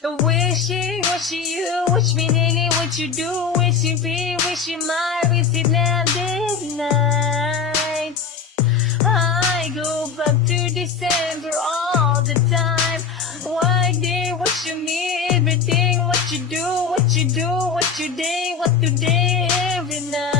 Wishing, wishing you, wish me daily what you do, wishing be, wishing my, wishing now this night. I go back to December all the time. Why day, what you mean, everything, what you do, what you do, what you day, what today, every night.